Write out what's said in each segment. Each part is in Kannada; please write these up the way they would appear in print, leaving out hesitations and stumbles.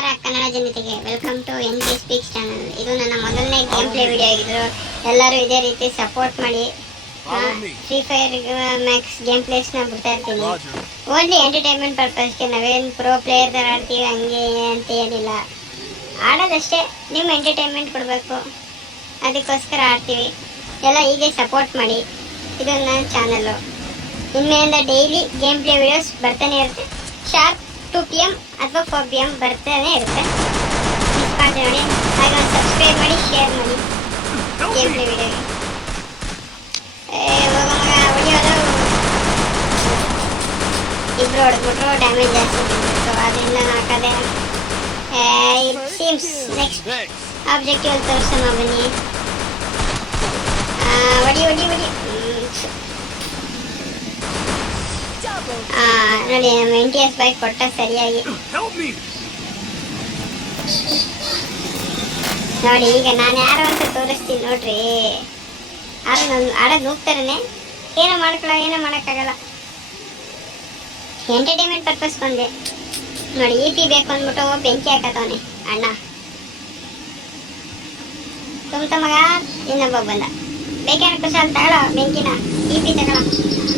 ನಮಸ್ಕಾರ ಕನ್ನಡ ಜನತೆಗೆ, welcome to NK speaks channel. ಇದು ನನ್ನ ಮೊದಲನೇ ಗೇಮ್ ಪ್ಲೇ ವಿಡಿಯೋ ಆಗಿದ್ರು. ಎಲ್ಲರೂ ಇದೇ ರೀತಿ ಸಪೋರ್ಟ್ ಮಾಡಿ. ಫ್ರೀ ಫೈರ್ ಮ್ಯಾಕ್ಸ್ ಗೇಮ್ ಪ್ಲೇಸ್ನ ಬಿಡ್ತಾ ಇರ್ತೀನಿ. ಓನ್ಲಿ ಎಂಟರ್ಟೈನ್ಮೆಂಟ್ ಪರ್ಪಸ್ಗೆ. ನಾವೇನು ಪ್ರೋ ಪ್ಲೇಯರ್ ಥರ ಆಡ್ತೀವಿ ಹಂಗೆ ಅಂತ ಏನಿಲ್ಲ, ಆಡೋದಷ್ಟೇ. ನಿಮ್ಮ ಎಂಟರ್ಟೈನ್ಮೆಂಟ್ ಕೊಡಬೇಕು, ಅದಕ್ಕೋಸ್ಕರ ಆಡ್ತೀವಿ. ಎಲ್ಲ ಹೀಗೆ ಸಪೋರ್ಟ್ ಮಾಡಿ. ಇದು ನನ್ನ ಚಾನಲ್ಲು. ಇನ್ಮೇಲಿಂದ ಡೈಲಿ ಗೇಮ್ ಪ್ಲೇ ವಿಡಿಯೋಸ್ ಬರ್ತಾನೆ ಇರುತ್ತೆ. ಶಾರ್ಪ್ 2 PM ಅಥವಾ 4 PM ಬರ್ತಾನೆ ಇರುತ್ತೆ. ಮಿಸ್ ಮಾಡ್ದೆ ನೋಡಿ. ಹಾಗೆ ಒಂದು ಸಬ್ಸ್ಕ್ರೈಬ್ ಮಾಡಿ, ಶೇರ್ ಮಾಡಿ ಗೇಮ್ ಪ್ಲೇ ವಿಡಿಯೋಗೆ. ಹೊಡಿಯೋದು ಇಬ್ಬರು ಹೊಡೆದ್ಬಿಟ್ರು, ಡ್ಯಾಮೇಜ್ ಜಾಸ್ತಿ ಬಂದ್ಬಿಟ್ಟು. ಅದರಿಂದ ಹಾಕದೆ ಸೀಮ್ಸ್ ನೆಕ್ಸ್ಟ್ ಆಬ್ಜೆಕ್ಟಿವ್ ಅಲ್ಲಿ ತೋರಿಸೋಣ ಬನ್ನಿ. ಹೊಡಿ ಹೊಡಿ ಹೊಡಿ. ನೋಡಿ, ನಮ್ಮ NTS ಬೈಕ್ ಕೊಟ್ಟ ಸರಿಯಾಗಿ. ನೋಡಿ, ಈಗ ನಾನು ಯಾರು ಅಂತ ತೋರಿಸ್ತೀನಿ ನೋಡ್ರಿ. ಯಾರು ನಾನು ಆಡೋದು ಹೋಗ್ತಾರನೆ, ಏನೋ ಮಾಡೋಕ್ಕಾಗಲ್ಲ. ಎಂಟರ್ಟೈನ್ಮೆಂಟ್ ಪರ್ಪಸ್ ಬಂದೆ ನೋಡಿ. EP ಬೇಕು ಅಂದ್ಬಿಟ್ಟು ಬೆಂಕಿ ಹಾಕತ್ತವನೆ ಅಣ್ಣ. ತುಂಬ ಮಗ ಇನ್ನೊಬ್ಬ ಬಂದ. ಬೇಕೇನು ಕುಶಾಲ್ ತಗೊಳ್ಳೋ ಬೆಂಕಿನ, EP ತಗೊಳ್ಳೋ.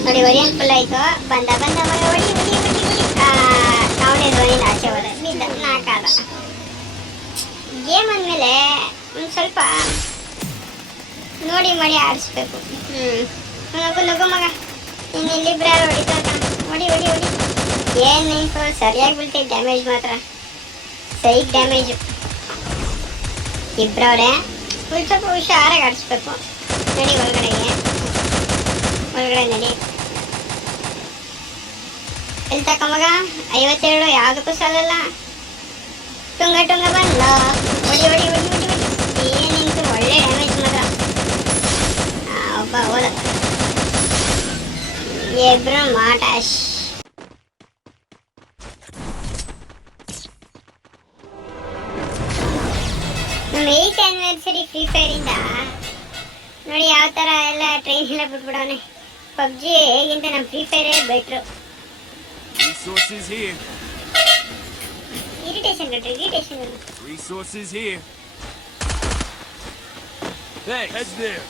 ನೋಡಿ, ಒರಿಯನ್ ಫುಲ್ ಆಯ್ತು. ಬಂದ ಮಗ, ಹೊಡಿ. ಅವನೇ ಧ್ವನಿನ ಆಚೆ ಹೋದ, ಬಿದ್ದ, ನಾಕಾದ. ಗೇಮ್ ಅಂದಮೇಲೆ ಒಂದು ಸ್ವಲ್ಪ ನೋಡಿ ಮಾಡಿ ಆಡಿಸ್ಬೇಕು. ನಗು ಮಗ, ಇನ್ನು ಇಲ್ಲಿಬ್ರು ಯಾರು ಹೊಡಿತಾರ. ಹೊಡಿ. ಏನು ಸರಿಯಾಗಿ ಬೀಳ್ತೈತೆ ಡ್ಯಾಮೇಜ್ ಮಾತ್ರ, ಸೈಕ್ ಡ್ಯಾಮೇಜು. ಇಬ್ಬರವ್ರೆ, ಸ್ವಲ್ಪ ಹುಷಾರಾಗಿ ಆಡಿಸ್ಬೇಕು. ನಡಿ ಒಳಗಡೆ ನಡಿ. ಎಲ್ಲಿ ತಕ ಮಗ, 52 ಯಾವುದಕ್ಕೂ ಸಾಲಲ್ಲ. ಟುಂಗ ಬಂದ. ಹೊಡಿ. ಏನಿಂತು ಒಳ್ಳೆ ಡ್ಯಾಮೇಜ್ ಮಾತ್ರ. ಒಬ್ಬ ಹೋದ. ಇಬ್ರು ಮಾಟಾಶ್. ನಮ್ಮ 8th ಆ್ಯನಿವರ್ಸರಿ ಫ್ರೀ ಫೈರಿಂದ ನೋಡಿ ಯಾವ ಥರ ಎಲ್ಲ ಟ್ರೈನ್ ಎಲ್ಲ ಬಿಟ್ಬಿಡವನೆ. PUBG ಹೇಗಿಂತ ನಮ್ಮ ಫ್ರೀ ಫೈರೇ better. Irritation. Resources here. Thanks. Heads there.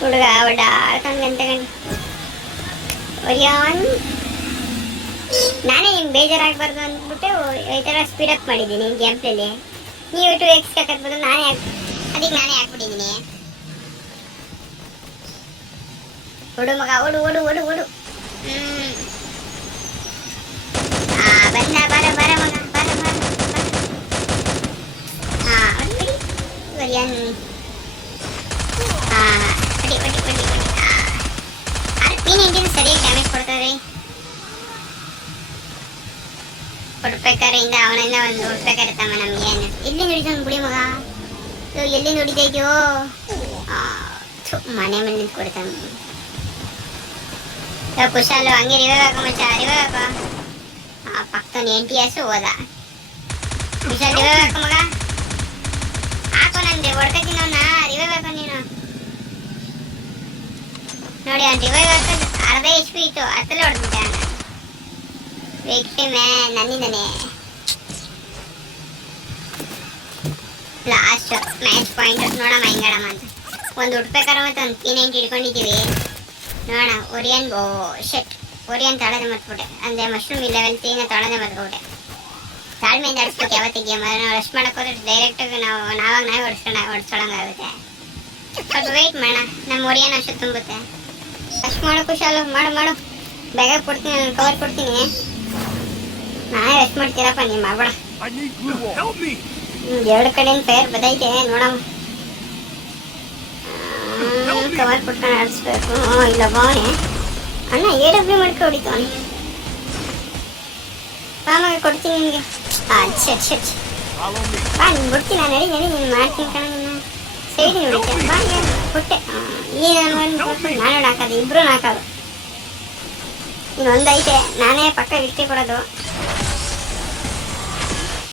ಹುಡುಗ ಆಡ್ಕೊಂಡ್ಗಂತಗಂಡು ಒರಿಯಾನ್. ನಾನೇ ನಿಮ್ಗೆ ಬೇಜಾರಾಗಬಾರ್ದು ಅಂದ್ಬಿಟ್ಟು ಈ ಥರ ಸ್ಪೀಡಪ್ ಮಾಡಿದ್ದೀನಿ ಗೇಮ್ ಪ್ಲೇಲಿ. ನೀವು 2x ಹಾಕತ್ಬೋದು, ಅದಕ್ಕೆ ನಾನೇ ಹಾಕ್ಬಿಟ್ಟಿದ್ದೀನಿ. ಓಡು ಮಗ, ಓಡು. ಬಂದ, ಬರ ಮಗ, ಬರ. ಹೊಡಿ. ಒರಿಯನ್. ಹೊಡಿ. P90 ಸರಿಯಾಗಿ ಡ್ಯಾಮೇಜ್ ಕೊಡ್ತಾರೆ. ಕೊಡ್ಬೇಕಾರಿಂದ ಅವನಿಂದ ಒಂದು ಹುಡ್ಬೇಕಾಗಿರ್ತಮ್ಮ ನಮ್ಗೆ. ಎಲ್ಲಿ ನೋಡಿದ ಬಿಡಿ ಮಗ, ಎಲ್ಲಿ ನೋಡಿದ ಇದೆಯೋ. ಮನೆ ಮೇಲೆ ನಿಂತ್ಕೊಡ್ತಾನೆ. ಕುಶಾಲು ಹಂಗೆ ರಿವೈವ್ ಹಾಕೋ. ಪಕ್ಕದ NTS ಹೋದ. ಕುಶಾಲ್ ರಿವೈವ್ ಹಾಕೋ ಮಗ, ಹಾಕೋ. ನಂದೆ ಹೊಡ್ಕತೀನಿ ಅವನ್ನ. ರಿವೈವ್ ಹಾಕೋ ನೀನು. ನೋಡಿ, ಅವ್ನು ರಿವೈವ್ ಹಾಕೋದು ಅರ್ಧ HP ಇತ್ತು, ಅತ್ತಲೇ ಹೊಡೆದ್ಬಿಟ್ಟೆ ಅವನ. ವಿಕ್ಟಿಮೆ ನನ್ನಿಂದನೇ. ಲಾಸ್ಟ್ ಮ್ಯಾಚ್ ಪಾಯಿಂಟ್ ನೋಡಮ್ಮ ಹೆಂಗಾಡಮ್ಮ ಅಂತ. ಒಂದು ಹುಡ್ಬೇಕಾದ್ರೆ ಮತ್ತೆ ಒಂದು P90 ಹಿಡ್ಕೊಂಡಿದ್ದೀವಿ ನೋಡೋಣ. ಒರಿಯನ್ ತಾಳದೆ ಮರ್ತ್ಬಿಟ್ಟೆ. ಅಂದರೆ ಮಶ್ರೂಮ್ ಲೆವೆಲ್ 3ನ ತಾಳದೆ ಮರ್ತ್ಬಿಟ್ಟೆ. ತಾಳ್ಮೆಯಿಂದ ಆಡಿಸ್ಬೇಕು ಯಾವತ್ತಿಗೆ ಗೇಮ್. ನಾವು ರಶ್ ಮಾಡೋಕೆ ಹೋದ್ರೆ ಡೈರೆಕ್ಟಾಗಿ ನಾವೇ ಹೊಡ್ಸ್ಕೊಳಂಗಾಗುತ್ತೆ. ಸ್ವಲ್ಪ ವೆಯ್ಟ್ ಮಾಡೋಣ, ನಮ್ಮ ಒರಿಯನ್ ಅಷ್ಟು ತುಂಬುತ್ತೆ. ರಶ್ ಮಾಡೋ ಕುಶಾಲು, ಮಾಡು. ಬೇಗ ಕೊಡ್ತೀನಿ, ನಾನು ಕವರ್ ಕೊಡ್ತೀನಿ. ನಾನೇ ರಶ್ ಮಾಡ್ತೀರಪ್ಪ, ನೀವು ಮಾಡ್ಬೇಡ. 2 ಕಡೆಯಿಂದ ಫೈರ್ ಬದೈತೆ ನೋಡಮ್ಮ. ಕವರ್ ಕೊಟ್ಕೊಂಡು ಆಡಿಸ್ಬೇಕು. ಇಲ್ಲ ಬಾವನೆ ಅಣ್ಣ, AW ಮಾಡ್ಕೊ ಹೊಡಿತಾವನೆ. ಬಾಮಾಗ ಕೊಡ್ತೀನಿ ನಿನಗೆ. ಬಾ, ನೀನು ಬಿಡ್ತೀನಿ. ನಡಿ ನೀನು ಮಾಡ್ತೀನಿ ಕಣ. ನಿನ್ನ ಸೈಡ್ ಹೊಡಿತೆ. ಬಾ, ಕೊಟ್ಟೆ. ನಾನು ಹಾಕೋದು, ಇಬ್ರು ಹಾಕೋದು. ಇನ್ನೊಂದೈತೆ, ನಾನೇ ಪಕ್ಕ ಇಷ್ಟೇ ಕೊಡೋದು.